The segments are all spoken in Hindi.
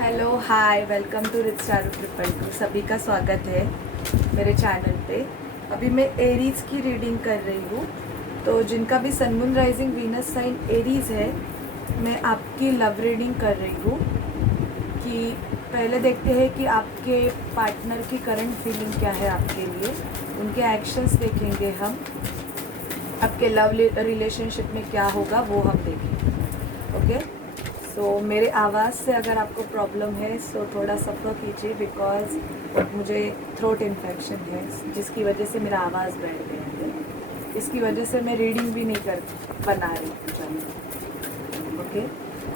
Hello hi welcome to rich Charu triple two. सभी का स्वागत है मेरे चैनल पे। अभी मैं एरीज़ की रीडिंग कर रही हूँ। तो जिनका भी sun moon rising Venus sign Aries है, मैं आपकी लव रीडिंग कर रही हूँ। कि पहले देखते हैं कि आपके पार्टनर की करंट फीलिंग क्या है आपके लिए। उनके एक्शंस देखेंगे हम। आपके लव रिलेशनशिप में क्या होगा वो हम देखेंगे। ओके, सो मेरे आवाज़ से अगर आपको प्रॉब्लम है सो थोड़ा सफ़र कीजिए, बिकॉज़ मुझे थ्रोट इन्फेक्शन है जिसकी वजह से मेरा आवाज़ बैठ गया है। इसकी वजह से मैं रीडिंग भी नहीं कर बना रही हूँ। Okay,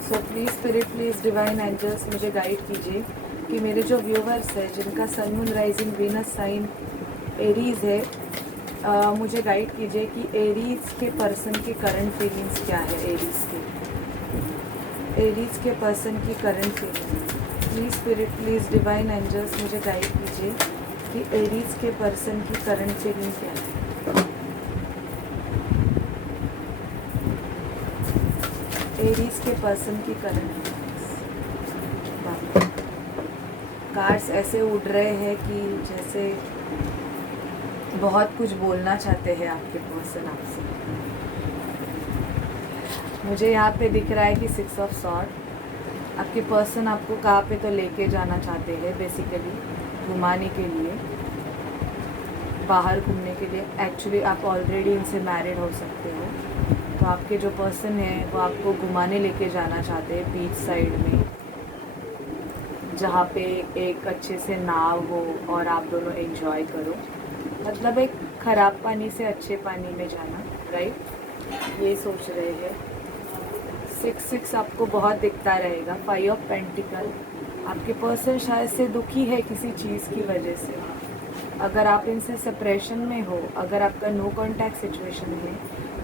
so please spirit, please divine angels मुझे गाइड कीजिए कि मेरे जो व्यूवर्स हैं जिनका sun moon rising Venus sign Aries है, मुझे गाइड कीजिए कि एरीज़ के पर्सन की करंट फीलिंग्स क्या है। एरीज़ के पर्सन की current feeling, please spirit, please divine angels मुझे गाइड कीजिए कि एरीज़ के पर्सन की करंट फीलिंग क्या है। एरीज़ के पर्सन की करंट कार्ड्स ऐसे उड़ रहे हैं कि जैसे बहुत कुछ बोलना चाहते हैं आपके पर्सन आपसे। मुझे यहाँ पे दिख रहा है कि 6 ऑफ सॉर्ड। आपके पर्सन आपको कहाँ पे तो लेके जाना चाहते हैं, बेसिकली घुमाने के लिए, बाहर घूमने के लिए। एक्चुअली आप ऑलरेडी इनसे मैरिड हो सकते हो। तो आपके जो पर्सन है वो आपको घुमाने लेके जाना चाहते हैं बीच साइड में, जहाँ पे एक अच्छे से नाव हो और आप दोनों एंजॉय करो। मतलब एक ख़राब पानी से अच्छे पानी में जाना, राइट, ये सोच रहे हैं। 6 आपको बहुत दिखता रहेगा। 5 ऑफ पेंटिकल, आपके पर्सन शायद से दुखी है किसी चीज़ की वजह से। अगर आप इनसे सेपरेशन में हो, अगर आपका नो कॉन्टैक्ट सिचुएशन है,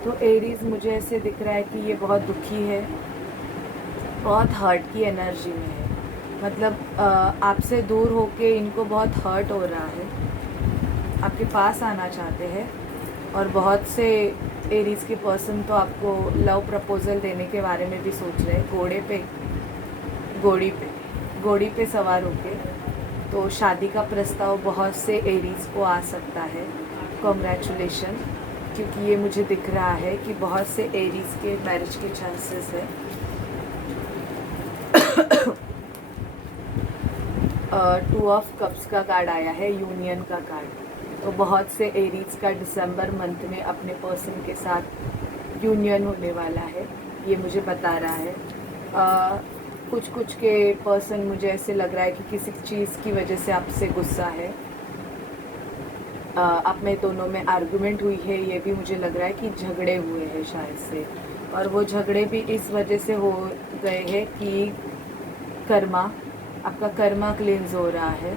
तो एरीज़ मुझे ऐसे दिख रहा है कि ये बहुत दुखी है, बहुत हर्ट की एनर्जी में है। मतलब आपसे दूर होके इनको बहुत हर्ट हो रहा है, आपके पास आना चाहते हैं। और बहुत से एरीज़ के पर्सन तो आपको लव प्रपोज़ल देने के बारे में भी सोच रहे हैं। घोड़ी पे सवार होके। तो शादी का प्रस्ताव बहुत से एरीज़ को आ सकता है। कॉन्ग्रेचुलेशन, क्योंकि ये मुझे दिख रहा है कि बहुत से एरीज़ के मैरिज के चांसेस है। 2 ऑफ कप्स का कार्ड आया है, यूनियन का कार्ड। तो बहुत से एरीज़ का दिसंबर मंथ में अपने पर्सन के साथ यूनियन होने वाला है, ये मुझे बता रहा है। कुछ के पर्सन मुझे ऐसे लग रहा है कि किसी चीज़ की वजह से आपसे गुस्सा है। आप में दोनों में आर्गुमेंट हुई है, ये भी मुझे लग रहा है कि झगड़े हुए हैं शायद से। और वो झगड़े भी इस वजह से हो गए हैं कि आपका कर्मा क्लींस हो रहा है।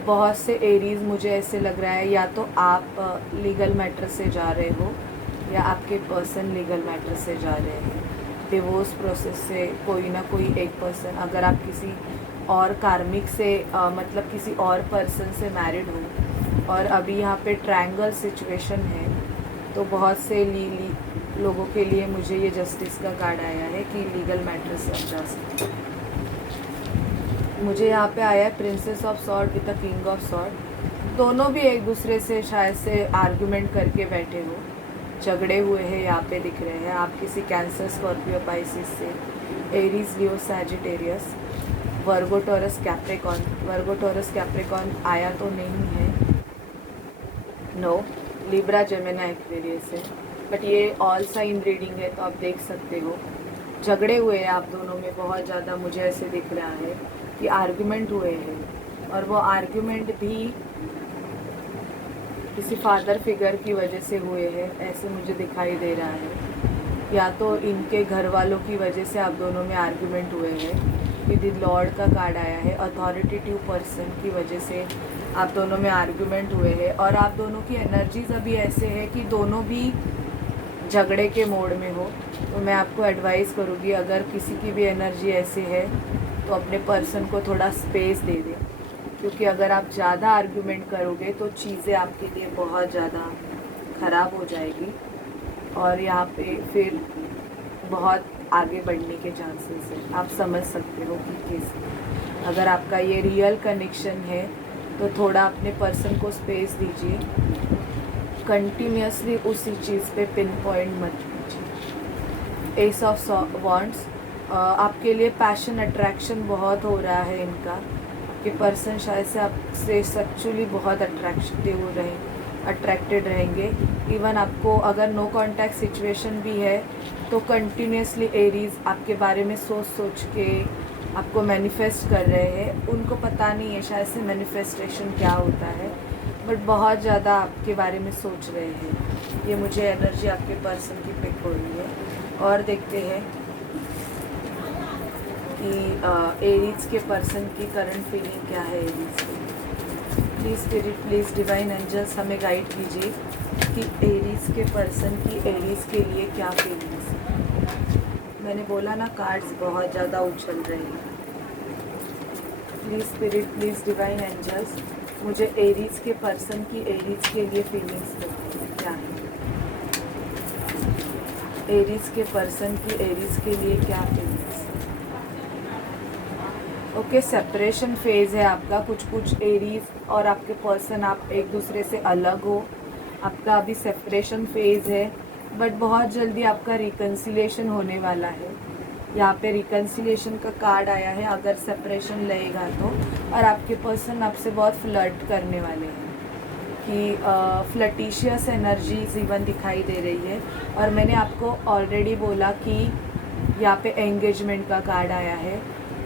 बहुत से एरीज़ मुझे ऐसे लग रहा है या तो आप लीगल मैटर से जा रहे हो या आपके पर्सन लीगल मैटर से जा रहे हैं। डिवोर्स प्रोसेस से कोई ना कोई एक पर्सन, अगर आप किसी और कार्मिक से मतलब किसी और पर्सन से मैरिड हो और अभी यहाँ पे ट्रायंगल सिचुएशन है, तो बहुत से लोगों के लिए मुझे ये जस्टिस का कार्ड आया है कि लीगल मैटर से आप जा सकते हैं। मुझे यहाँ पे आया है princess of sword with the king of sword. दोनों भी एक दूसरे से शायद से आर्गुमेंट करके बैठे हो, झगड़े हुए हैं, यहाँ पे दिख रहे हैं। आप किसी कैंसर, स्कॉर्पियो, पाइसिस से, एरीज, लियो, सैजिटेरियस, वर्गो, टॉरस, कैप्रिकॉर्न। वर्गो, टॉरस, कैप्रिकॉर्न आया तो नहीं है, नो। लिब्रा, जेमिनी, एक्वेरियस है, बट ये ऑल साइन रीडिंग है तो आप देख सकते हो। झगड़े हुए हैं आप दोनों में बहुत ज़्यादा, मुझे ऐसे दिख रहा है कि आर्ग्यूमेंट हुए हैं। और वो आर्ग्यूमेंट भी किसी फादर फिगर की वजह से हुए हैं, ऐसे मुझे दिखाई दे रहा है। या तो इनके घर वालों की वजह से आप दोनों में आर्ग्यूमेंट हुए हैं। कि द लॉर्ड का कार्ड आया है, अथॉरिटेटिव पर्सन की वजह से आप दोनों में आर्ग्यूमेंट हुए हैं। और आप दोनों की एनर्जीज अभी ऐसे है कि दोनों भी झगड़े के मोड में हो। तो मैं आपको एडवाइस करूँगी, अगर किसी की भी एनर्जी ऐसे है तो अपने पर्सन को थोड़ा स्पेस दे दें, क्योंकि अगर आप ज़्यादा आर्ग्यूमेंट करोगे तो चीज़ें आपके लिए बहुत ज़्यादा ख़राब हो जाएगी और यहाँ पे फिर बहुत आगे बढ़ने के चांसेस हैं, आप समझ सकते सकते हो कि किस, अगर आपका ये रियल कनेक्शन है तो थोड़ा अपने पर्सन को स्पेस दीजिए, कंटिन्यूसली उसी चीज़ पे पिन पॉइंट मत कीजिए। एस ऑफ वॉन्ड्स, आपके लिए पैशन अट्रैक्शन बहुत हो रहा है इनका, कि पर्सन शायद से आपसे सेक्चुअली बहुत अट्रैक्टेड रहेंगे। इवन आपको अगर नो कांटेक्ट सिचुएशन भी है तो कंटिन्यूसली एरीज आपके बारे में सोच सोच के आपको मैनिफेस्ट कर रहे हैं। उनको पता नहीं है शायद से मैनिफेस्टेशन क्या होता है, बट बहुत ज़्यादा आपके बारे में सोच रहे हैं। ये मुझे एनर्जी आपके पर्सन की पिक हो रही है। और देखते हैं कि एरीज के पर्सन की करंट फीलिंग क्या है एरीज की। Please spirit, please divine angels हमें गाइड कीजिए कि एरीज के पर्सन की एरीज के लिए क्या फीलिंग्स है। मैंने बोला ना, कार्ड्स बहुत ज़्यादा उछल रहे हैं। Please spirit, please divine angels मुझे एरीज के पर्सन की एरीज के लिए फीलिंग्स क्या है। एरीज के पर्सन की एरीज के लिए क्या फीलिंग्स। ओके, सेपरेशन फेज़ है आपका। कुछ एरीज और आपके पर्सन, आप एक दूसरे से अलग हो, आपका अभी सेपरेशन फेज़ है, बट बहुत जल्दी आपका रिकन्सिलेशन होने वाला है। यहाँ पे रिकन्सिलेशन का कार्ड आया है अगर सेपरेशन लगेगा तो। और आपके पर्सन आपसे बहुत फ्लर्ट करने वाले हैं, कि फ्लटिशियस एनर्जीज इवन दिखाई दे रही है। और मैंने आपको ऑलरेडी बोला कि यहाँ पे एंगेजमेंट का कार्ड आया है,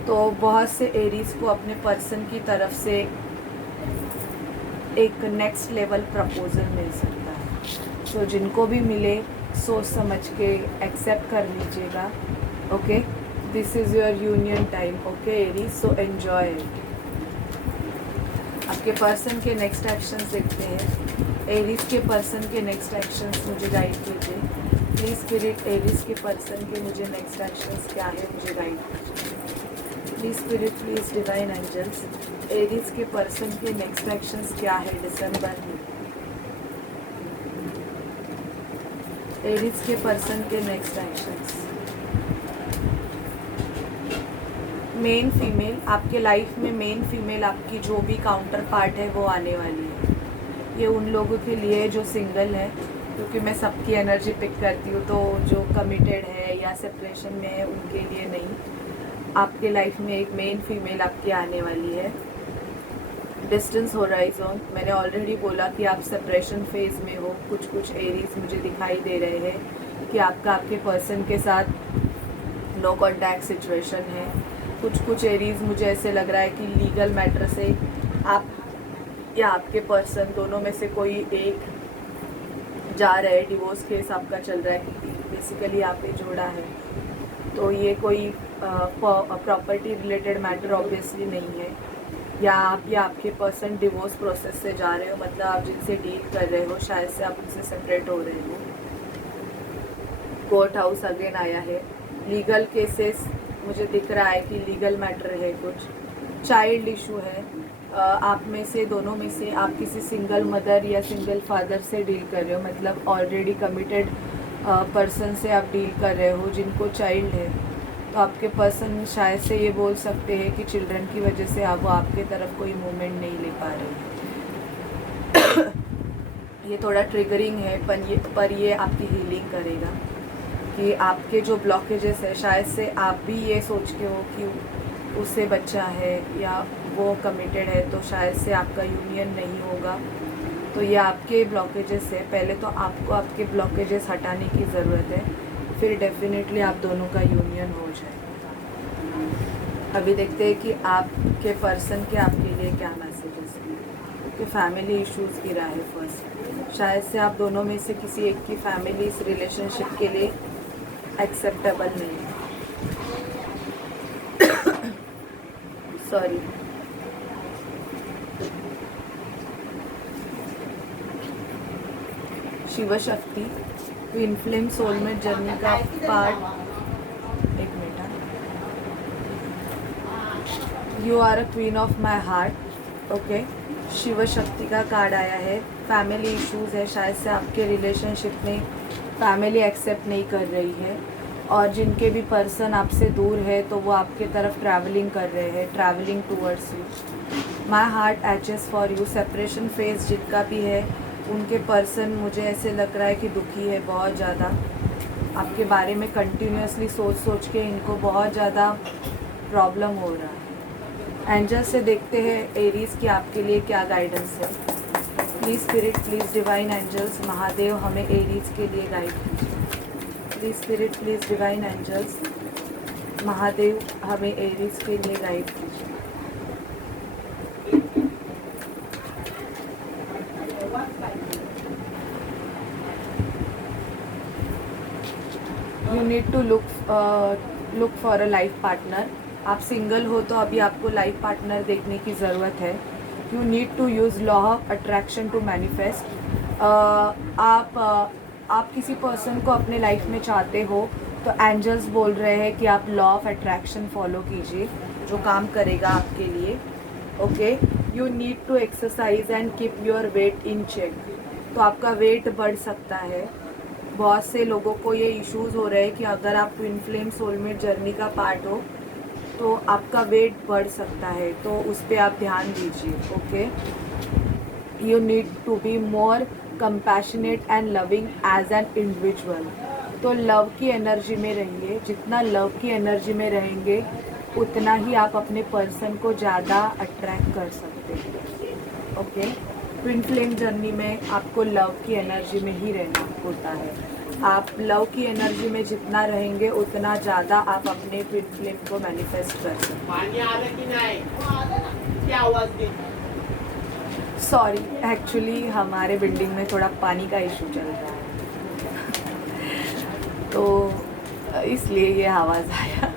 तो बहुत से एरीज को अपने पर्सन की तरफ से एक नेक्स्ट लेवल प्रपोजल मिल सकता है। तो जिनको भी मिले सोच समझ के एक्सेप्ट कर लीजिएगा। Okay, this is your union time. Okay Aries, so enjoy. आपके पर्सन के नेक्स्ट एक्शंस देखते हैं। एरीज के पर्सन के नेक्स्ट एक्शंस मुझे गाइड कीजिए प्लीज़ स्पिरिट। एरीज के पर्सन के मुझे नेक्स्ट एक्शंस क्या है, मुझे गाइड कीजिए please spirit, please divine angels. Aries के पर्सन के नेक्स्ट एक्शंस क्या है दिसंबर में। एरीज के पर्सन के नेक्स्ट एक्शंस। मेन फीमेल आपके लाइफ में, मेन फीमेल आपकी जो भी काउंटर पार्ट है वो आने वाली है। ये उन लोगों के लिए जो सिंगल है, क्योंकि मैं सबकी एनर्जी पिक करती हूँ, तो जो कमिटेड है या सेपरेशन में है उनके लिए नहीं। आपके लाइफ में एक मेन फीमेल आपकी आने वाली है। डिस्टेंस होराइजन, मैंने ऑलरेडी बोला कि आप सेपरेशन फेज़ में हो। कुछ एरीज मुझे दिखाई दे रहे हैं कि आपके पर्सन के साथ नो कॉन्टैक्ट सिचुएशन है। कुछ एरीज मुझे ऐसे लग रहा है कि लीगल मैटर से आप या आपके पर्सन दोनों में से कोई एक जा रहे हैं। डिवोर्स केस आपका चल रहा है, बेसिकली आप पे जोड़ा है, तो ये कोई प्रॉपर्टी रिलेटेड मैटर ऑब्वियसली नहीं है। या आप या आपके पर्सन डिवोर्स प्रोसेस से जा रहे हो, मतलब आप जिनसे डील कर रहे हो शायद से आप उनसे सेपरेट हो रहे हो। कोर्ट हाउस अगेन आया है। लीगल केसेस मुझे दिख रहा है कि लीगल मैटर है, कुछ चाइल्ड इशू है। आप में से, दोनों में से आप किसी सिंगल मदर या सिंगल फादर से डील कर रहे हो, मतलब ऑलरेडी कमिटेड पर्सन से आप डील कर रहे हो जिनको चाइल्ड है। तो आपके पर्सन शायद से ये बोल सकते हैं कि चिल्ड्रन की वजह से आप वो आपके तरफ कोई मूवमेंट नहीं ले पा रहे। ये थोड़ा ट्रिगरिंग है, पर ये आपकी हीलिंग करेगा कि आपके जो ब्लॉकेजेस है, शायद से आप भी ये सोच के हो कि उससे बच्चा है या वो कमिटेड है, तो शायद से आपका यूनियन नहीं होगा। तो ये आपके ब्लॉकेजेस है। पहले तो आपको आपके ब्लॉकेजेस हटाने की ज़रूरत है, फिर डेफिनेटली आप दोनों का यूनियन हो जाए। अभी देखते हैं कि आपके पर्सन के आपके लिए क्या मैसेजेस हैं। कि फैमिली इश्यूज़ की राह है फर्स्ट। शायद से आप दोनों में से किसी एक की फैमिली इस रिलेशनशिप के लिए एक्सेप्टेबल नहीं है। Sorry. Shiv Shakti, twin flame, soulmate journey का पार्ट। एक minute, you are a queen of my heart. Okay, Shiv Shakti का कार्ड आया है। फैमिली इश्यूज़ है, शायद से आपके रिलेशनशिप में फैमिली एक्सेप्ट नहीं कर रही है। और जिनके भी पर्सन आपसे दूर है तो वो आपके तरफ ट्रैवलिंग कर रहे हैं, travelling towards you. My heart aches for you. Separation phase जिनका भी है उनके पर्सन मुझे ऐसे लग रहा है कि दुखी है बहुत ज़्यादा, आपके बारे में कंटिन्यूसली सोच सोच के इनको बहुत ज़्यादा प्रॉब्लम हो रहा है। एंजल से देखते हैं एरीज की आपके लिए क्या गाइडेंस है। Please spirit, please divine angels, Mahadev हमें एरीज के लिए गाइड कीजिए। Please spirit, please divine angels, Mahadev हमें एरीज के लिए गाइड कीजिए। You need to look for a life partner. आप सिंगल हो तो अभी आपको लाइफ पार्टनर देखने की ज़रूरत है। You need to use law of attraction to manifest. आप किसी पर्सन को अपने लाइफ में चाहते हो तो एंजल्स बोल रहे हैं कि आप लॉ ऑफ अट्रैक्शन फॉलो कीजिए, जो काम करेगा आपके लिए। Okay, you need to exercise and keep your weight in check. तो आपका वेट बढ़ सकता है। बहुत से लोगों को ये इश्यूज़ हो रहे हैं कि अगर आप ट्विन फ्लेम सोलमेट जर्नी का पार्ट हो तो आपका वेट बढ़ सकता है, तो उस पर आप ध्यान दीजिए। Okay, you need to be more compassionate and loving as an individual. तो लव की एनर्जी में रहिए। जितना लव की एनर्जी में रहेंगे उतना ही आप अपने पर्सन को ज़्यादा अट्रैक्ट कर सकते हैं। ओके, ट्विन फ्लेम जर्नी में आपको लव की एनर्जी में ही रहना होता है। आप लव की एनर्जी में जितना रहेंगे उतना ज़्यादा आप अपने ट्विन फ्लेम को मैनिफेस्ट कर सकते हैं। सॉरी, एक्चुअली हमारे बिल्डिंग में थोड़ा पानी का इशू चल रहा है तो इसलिए ये आवाज़ आया।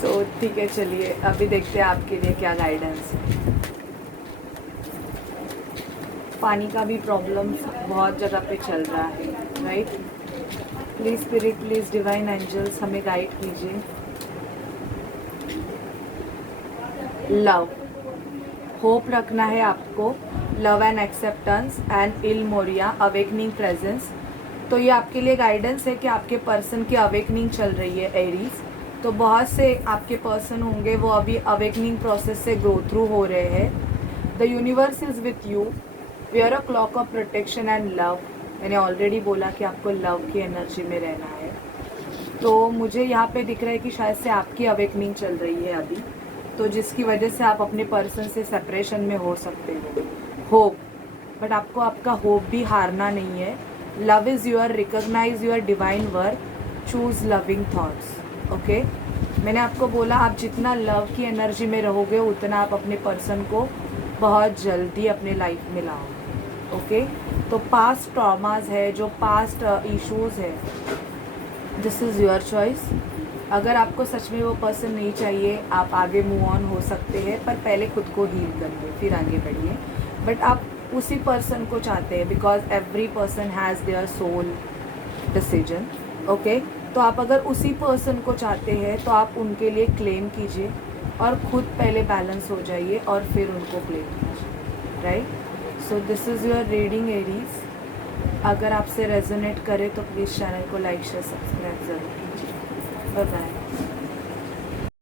सो ठीक है, चलिए अभी देखते हैं आपके लिए क्या गाइडेंस है। पानी का भी प्रॉब्लम बहुत जगह पे चल रहा है, right. Please spirit, please divine angels हमें गाइड कीजिए। लव, होप रखना है आपको। Love and acceptance and El Morya, awakening presence. तो ये आपके लिए गाइडेंस है कि आपके पर्सन की अवेकनिंग चल रही है एरीज। तो बहुत से आपके पर्सन होंगे वो अभी अवेकनिंग प्रोसेस से गो थ्रू हो रहे हैं। The universe is with you. Wear a cloak of protection and love. मैंने ऑलरेडी बोला कि आपको लव की एनर्जी में रहना है। तो मुझे यहाँ पे दिख रहा है कि शायद से आपकी अवेकनिंग चल रही है अभी, तो जिसकी वजह से आप अपने पर्सन से सेपरेशन में हो सकते हो। होप, बट आपको आपका होप भी हारना नहीं है। Love is your, recognize your divine work, choose loving thoughts. Okay, मैंने आपको बोला आप जितना लव की एनर्जी में रहोगे उतना आप अपने पर्सन को बहुत जल्दी अपने लाइफ में लाओगे। ओके, तो पास्ट ट्रॉमाज है, जो पास्ट इश्यूज़ है, दिस इज़ योर चॉइस। अगर आपको सच में वो पर्सन नहीं चाहिए आप आगे मूव ऑन हो सकते हैं, पर पहले खुद को हील करिए फिर आगे बढ़िए। बट आप उसी पर्सन को चाहते हैं because every person has their soul decision. Okay, तो आप अगर उसी पर्सन को चाहते हैं तो आप उनके लिए क्लेम कीजिए और खुद पहले बैलेंस हो जाइए और फिर उनको क्लेम कीजिए, right. So this is your reading Aries. अगर आपसे रेजोनेट करे तो प्लीज़ चैनल को लाइक शेयर सब्सक्राइब ज़रूर कीजिए। Bye bye.